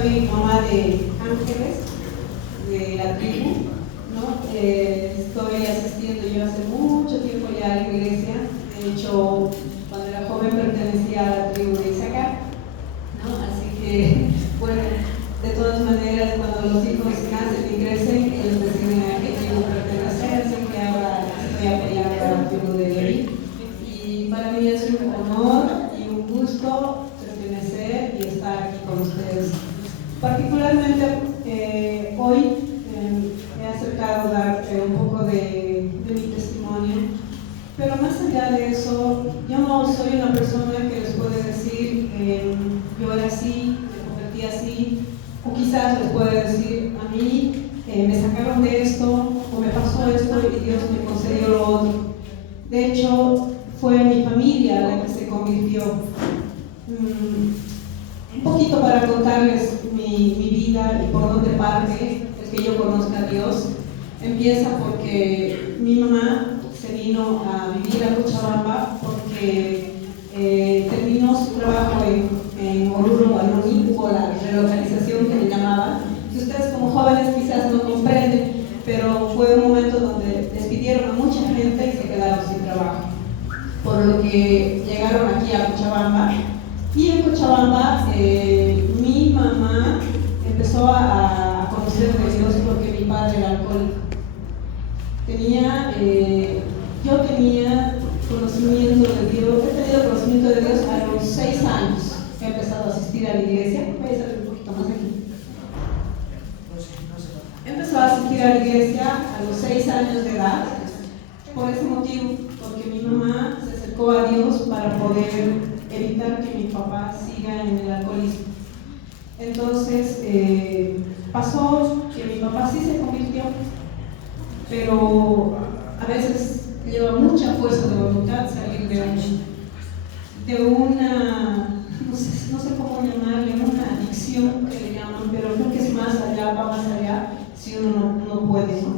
soy mamá de Ángeles, de la tribu, ¿no? Estoy asistiendo yo hace mucho tiempo ya a la iglesia. De hecho, cuando era joven pertenecía a la tribu de Isaacar, ¿no? Así que, bueno, de todas maneras, cuando los hijos nacen y crecen, ellos deciden a qué tribu pertenecer, así que ahora estoy apoyando a la tribu de Leví. Y para mí es un honor y un gusto pertenecer y estar aquí con ustedes. Particularmente hoy he acercado dar un poco de mi testimonio, pero más allá de eso, yo no soy una persona que les puede decir yo era así, me convertí así, o quizás les puede decir a mí me sacaron de esto o me pasó esto y Dios me concedió lo otro. De hecho, fue mi familia la que se convirtió. Un poquito para contarles mi vida y por dónde parte el que yo conozca a Dios. Empieza porque mi mamá se vino a vivir a Cochabamba porque terminó su trabajo en Oruro, Guanoní, hubo la relocalización que le llamaban. Y ustedes como jóvenes quizás no comprenden, pero fue un momento donde despidieron a mucha gente y se quedaron sin trabajo. Por lo que llegaron aquí a Cochabamba. Y en Cochabamba mi mamá empezó a conocer de Dios porque mi padre era alcohólico. Yo tenía conocimiento de Dios, he tenido conocimiento de Dios a los 6 años. He empezado a asistir a la iglesia, voy a hacer un poquito más aquí. Empezó a asistir a la iglesia a los 6 años de edad, por ese motivo, porque mi mamá se acercó a Dios para poder evitar que mi papá siga en el alcoholismo. Entonces pasó que mi papá sí se convirtió, pero a veces lleva mucha fuerza de voluntad salir de una, no sé cómo llamarle, una adicción que le llaman, pero creo que es más allá, va más allá si uno no puede, ¿no?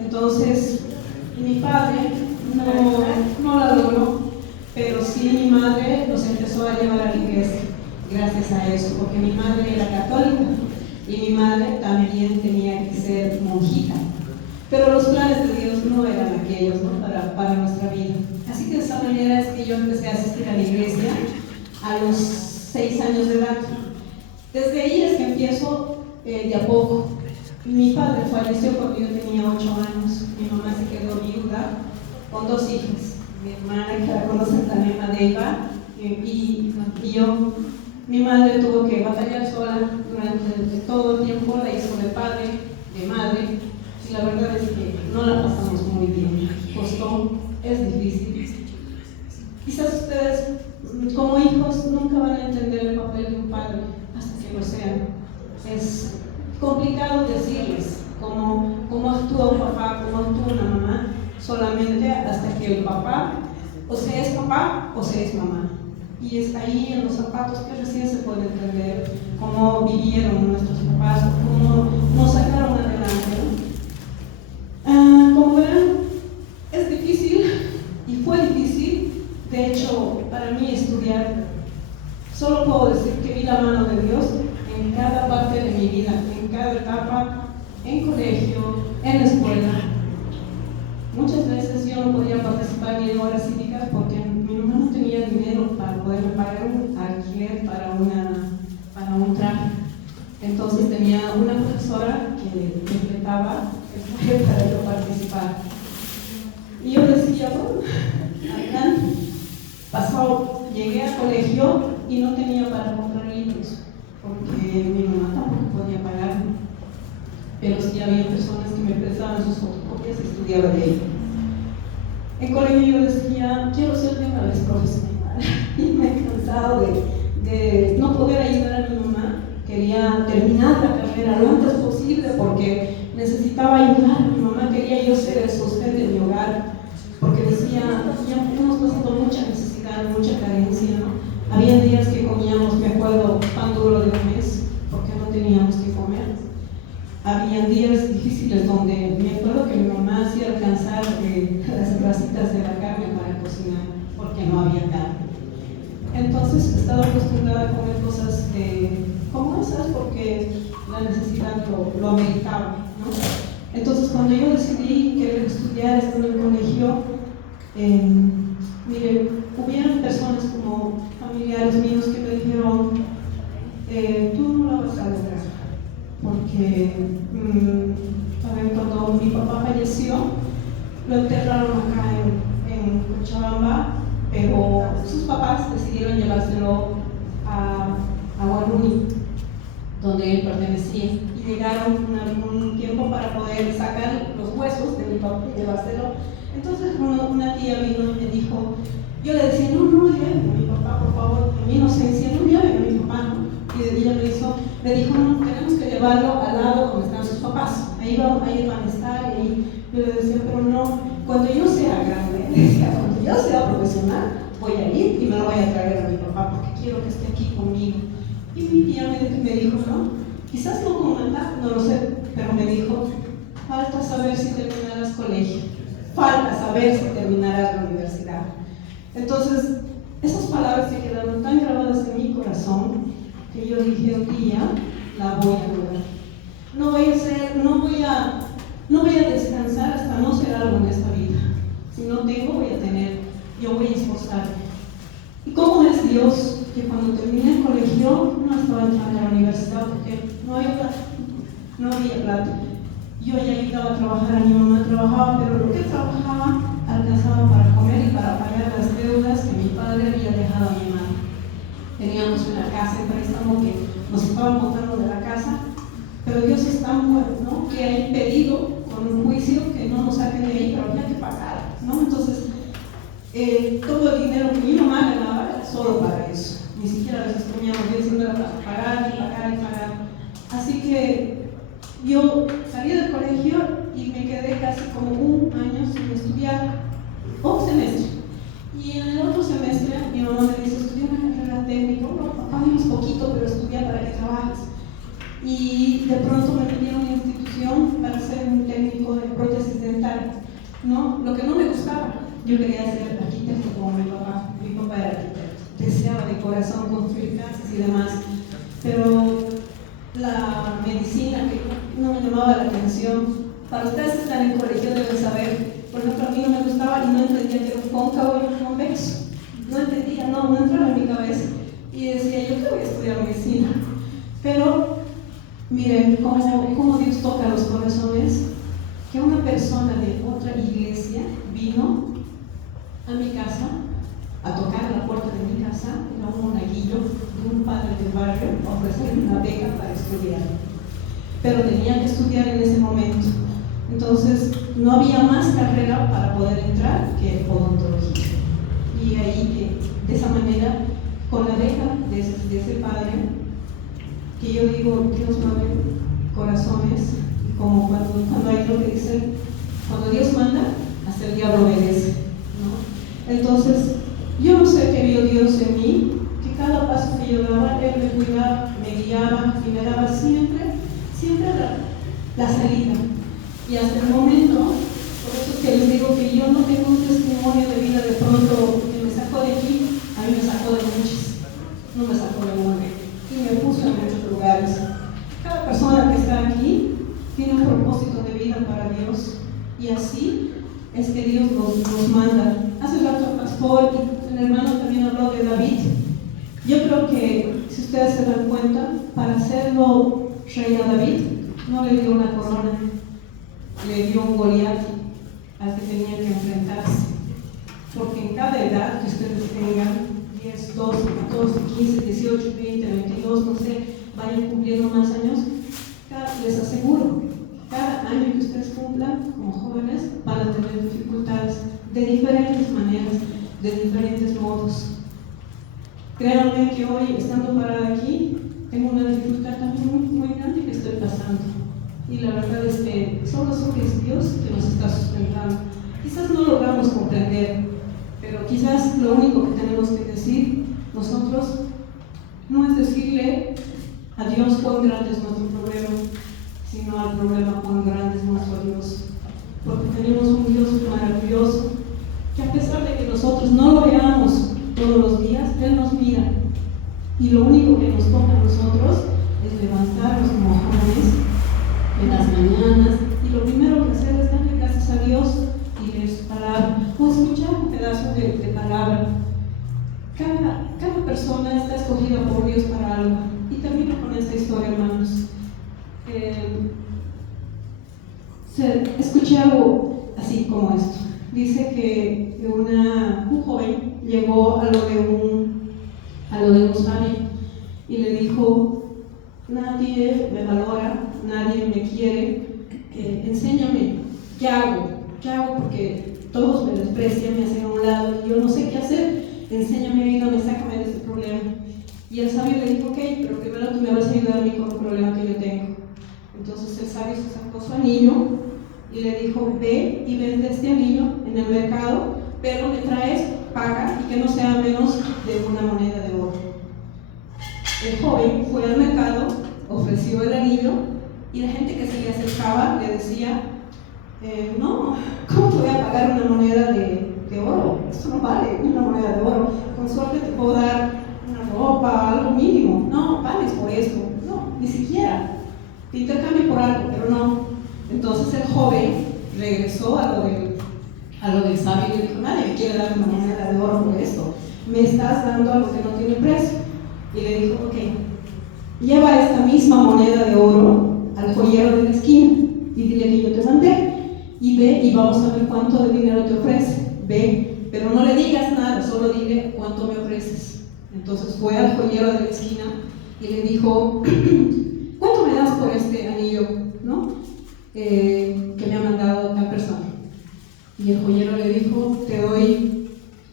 Entonces mi padre no la logró, pero sí mi madre los empezó a llevar a la iglesia gracias a eso, porque mi madre era católica y mi madre también tenía que ser monjita, pero los planes de Dios no eran aquellos, ¿no? para nuestra vida. Así que de esa manera es que yo empecé a asistir a la iglesia a los 6 años de edad. Desde ahí es que empiezo de a poco. Mi padre falleció cuando yo tenía 8 años, mi mamá se quedó viuda con 2 hijas. Mi hermana, que la conocen también, Madeiva, y yo. Mi madre tuvo que batallar sola durante todo el tiempo, la hizo de padre, de madre, y la verdad es que no la pasamos muy bien. Costó, es difícil. Quizás ustedes, como hijos, nunca van a entender el papel de un padre hasta que lo sean. Es complicado decirles cómo actúa un papá, cómo actúa una mamá, solamente hasta que el papá o se es papá o se es mamá. Y es ahí en los zapatos que recién se puede entender cómo vivieron nuestros papás, cómo nos sacaron adelante, ¿no? Como verán, es difícil y fue difícil. De hecho, para mí estudiar, solo puedo decir que vi la mano de Dios en cada parte de mi vida, en cada etapa, en colegio, en la escuela. Muchas veces yo no podía participar ni en horas cívicas porque mi mamá no tenía dinero para poderme pagar un alquiler para un traje. Entonces tenía una profesora que completaba el traje para yo participar. Y yo decía, bueno, adelante. Llegué al colegio y no tenía para comprar libros porque mi mamá tampoco podía pagarme. Pero sí había personas que me prestaban sus fotocopias y estudiaba de ello. En colegio yo decía, quiero ser de una vez profesional. Y me he cansado de no poder ayudar a mi mamá. Quería terminar la carrera lo antes posible porque necesitaba ayudar a mi mamá. Quería yo ser el sostén de mi hogar. Porque decía, ya hemos pasado mucha necesidad, mucha carencia, ¿no? Había días que comíamos, me acuerdo, pan duro de un mes porque no teníamos que comer. Había días difíciles donde me acuerdo que mi mamá hacía alcanzar las grasitas de la carne para cocinar porque no había carne. Entonces estaba acostumbrada a comer cosas como esas porque la necesidad lo ameritaba, ¿no? Entonces, cuando yo decidí querer estudiar, estando en el colegio, mire, hubieron personas como familiares míos que me dijeron, tú no la vas a lograr, porque, a ver, cuando mi papá falleció, lo enterraron acá en Cochabamba, pero sus papás decidieron llevárselo a Huaruni, donde él pertenecía, y llegaron un tiempo para poder sacar los huesos de mi papá y llevárselo. Entonces una tía vino y me dijo, yo le decía, no lleven a mi papá, por favor, en mi inocencia, no lleven a mi papá, ¿no? Y ella me dijo, no, tenemos que llevarlo al lado donde están sus papás, ahí van a estar, y ahí yo le decía, pero no, cuando yo sea grande, cuando yo sea profesional, voy a ir y me lo voy a traer a mi papá, porque quiero que esté aquí conmigo. Y mi tía me dijo, no, quizás no con maldad, no lo sé, pero me dijo, falta saber si terminarás colegio, falta saber si terminarás la universidad. Entonces, esas palabras se quedaron tan grabadas en mi corazón que yo dije, un día la voy a lograr. No voy a descansar hasta no ser algo en esta vida. Si no tengo, voy a tener, yo voy a esforzarme. ¿Y cómo es Dios? Que cuando terminé el colegio no estaba entrando a la universidad porque no había plata. Yo ya ayudaba a trabajar, a mi mamá trabajaba, pero lo que trabajaba alcanzaba para comer y para pagar las deudas que mi padre había dejado a mi madre. Teníamos una casa en préstamo que nos estaban botando de la casa, pero Dios es tan bueno, ¿no? Que ha impedido con un juicio que no nos saquen de ahí, pero había que pagar, ¿no? Entonces, todo el dinero que mi mamá ganaba era solo para eso. Ni siquiera a veces comíamos bien, siempre era para pagar y pagar y pagar. Así que yo salí del colegio y me quedé casi como un año sin estudiar, un semestre. Y en el otro semestre mi mamá me dice, estudia una carrera técnica, no, pagamos poquito, pero estudia para que trabajes. Y de pronto me pidieron una institución para ser un técnico de prótesis dental, ¿no? Lo que no me gustaba, yo quería ser arquitecto como mi papá era arquitecto, deseaba de corazón construir casas y demás, pero la medicina que no me llamaba la atención. Para ustedes que están en colegio deben saber, por ejemplo, a mí no me gustaba y no entendía que era un cóncavo y un convexo, no entendía, no entraba en mi cabeza, y decía, yo que voy a estudiar medicina. Pero miren cómo Dios toca los corazones, que una persona de otra iglesia vino a mi casa, a tocar la puerta de mi casa, era un monaguillo de un padre del barrio, a ofrecerme una beca para estudiar. Pero tenía que estudiar en ese momento. Entonces, no había más carrera para poder entrar que odontología. Y ahí, de esa manera, con la beca de ese padre, que yo digo, Dios mueve corazones, como cuando hay lo que dice, cuando Dios manda, hasta el diablo obedece, ¿no? Entonces, yo no sé qué vio Dios en mí, que cada paso que yo daba, Él me cuidaba, me guiaba y me daba siempre la salida. Y hasta el momento, por eso es que les digo que yo no tengo un testimonio de vida de pronto que me sacó de aquí, a mí me sacó de muchos, no me sacó de uno, y me puso en muchos lugares. Cada persona que está aquí tiene un propósito de vida para Dios, y así es que Dios nos manda. Hace rato el pastor y el hermano también habló de David. Yo creo que, si ustedes se dan cuenta, para hacerlo rey a David, no le dio una corona, le dio un Goliat al que tenía que enfrentarse. Porque en cada edad que ustedes tengan, 10, 12, 14, 15, 18, 20, 22, no sé, vayan cumpliendo más años, les aseguro, cada año que ustedes cumplan como jóvenes van a tener dificultades de diferentes maneras, de diferentes modos. Créanme que hoy, estando parada aquí, tengo una dificultad también muy grande que estoy pasando. Y la verdad es que solo es Dios que nos está sustentando. Quizás no logramos comprender, pero quizás lo único que tenemos que decir nosotros no es decirle a Dios cuán grande es nuestro problema, sino al problema cuán grande es nuestro Dios. Porque tenemos un Dios maravilloso, que a pesar de que nosotros no lo veamos todos los días, Él nos mira. Y lo único que nos toca a nosotros es levantarnos como jóvenes en las mañanas y lo primero que hacer es darle gracias a Dios y leer su palabra o escuchar un pedazo de palabra. Cada persona está escogida por Dios para algo. Y termino con esta historia, hermanos. Escuché algo así como esto. Dice que un joven llegó a lo de un sabio y le dijo: nadie me valora, nadie me quiere, enséñame, ¿qué hago? Porque todos me desprecian, me hacen a un lado y yo no sé qué hacer, enséñame, ayúdame, sácame de este problema. Y el sabio le dijo: ok, pero primero tú me vas a ayudar a mí con un problema que yo tengo. Entonces el sabio se sacó su anillo y le dijo: ve y vende este anillo en el mercado, pero me traes, paga, y que no sea menos de una moneda de oro. El joven fue al mercado, ofreció el anillo y la gente que se le acercaba le decía: no, ¿cómo te voy a pagar una moneda de oro? Eso no vale una moneda de oro. Con suerte te puedo dar una ropa, algo mínimo. No, vales por esto. No, ni siquiera. Te intercambio por algo, pero no. Entonces el joven regresó a lo del sabio y le dijo: nadie me quiere dar una moneda de oro por esto. Me estás dando algo que no tiene precio. Y le dijo: ok, lleva esta misma moneda de oro al joyero de la esquina y dile que yo te mandé. Y ve y vamos a ver cuánto de dinero te ofrece. Ve, pero no le digas nada, solo dile cuánto me ofreces. Entonces fue al joyero de la esquina y le dijo: ¿cuánto me das por este anillo, ¿no? Que me ha mandado tal persona? Y el joyero le dijo: te doy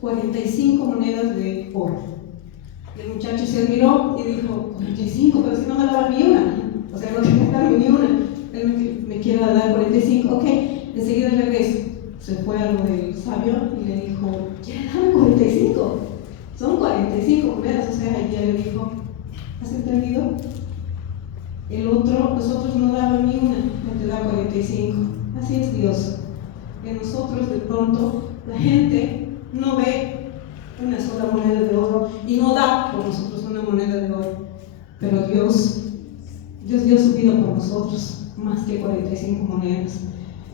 45 monedas de oro. Y el muchacho se admiró y dijo: 45, pero si no me daba ni una. O sea, no tiene que darme ni una. Él me quiere dar 45, ok. Enseguida regreso. Se fue a lo del sabio y le dijo: ¿quieres darme 45? Son 45 monedas. O sea, ella le dijo: ¿has entendido? Los otros no daban ni una, él te da 45. Así es Dios. Que nosotros de pronto, la gente no ve una sola moneda de oro y no da por nosotros una moneda de oro. Pero Dios dio su vida por nosotros, más que 45 monedas.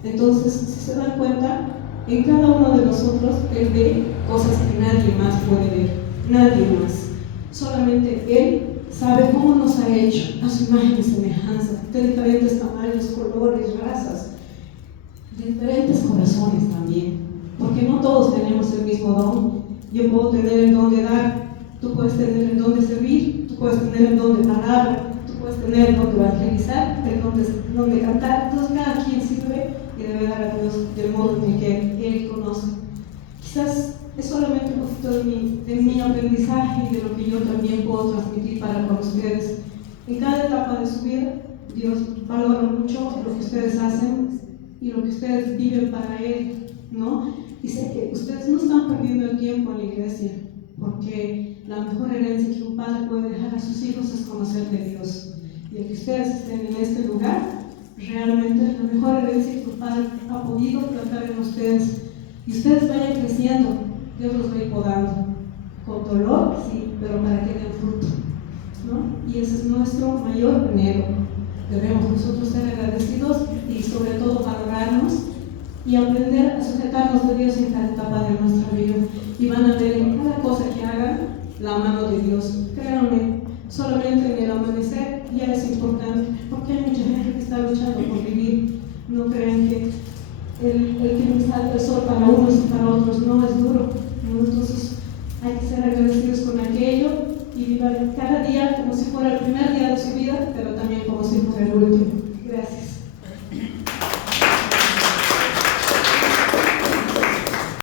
Entonces, si se dan cuenta, en cada uno de nosotros Él ve cosas que nadie más puede ver, nadie más. Solamente Él sabe cómo nos ha hecho a su imagen y semejanza, de diferentes tamaños, colores, razas, de diferentes corazones también, porque no todos tenemos el mismo don. Yo puedo tener el don de dar, tú puedes tener el don de servir, tú puedes tener el don de palabra, tú puedes tener el don de evangelizar, el don de cantar. Entonces cada quien sirve y debe dar a Dios del modo en el que Él conoce. Quizás es solamente un poquito de mi aprendizaje y de lo que yo también puedo transmitir para con ustedes. En cada etapa de su vida, Dios valora mucho lo que ustedes hacen y lo que ustedes viven para Él, ¿no? Y sé que ustedes no están perdiendo el tiempo en la iglesia, porque la mejor herencia que un padre puede dejar a sus hijos es conocer de Dios. Y el que ustedes estén en este lugar, realmente es la mejor herencia que un padre ha podido plantar en ustedes. Y ustedes vayan creciendo, Dios los va a ir podando, con dolor, sí, pero para que den fruto, ¿no? Y ese es nuestro mayor anhelo. Debemos nosotros ser agradecidos y sobre todo valorarnos y aprender a sujetarnos de Dios en cada etapa de nuestra vida. Y van a ver en cada cosa que hagan la mano de Dios. Créanme, solamente en el amanecer ya es importante, porque hay mucha gente que está luchando por vivir. No crean que el que nos salga el sol para unos y para otros no es duro.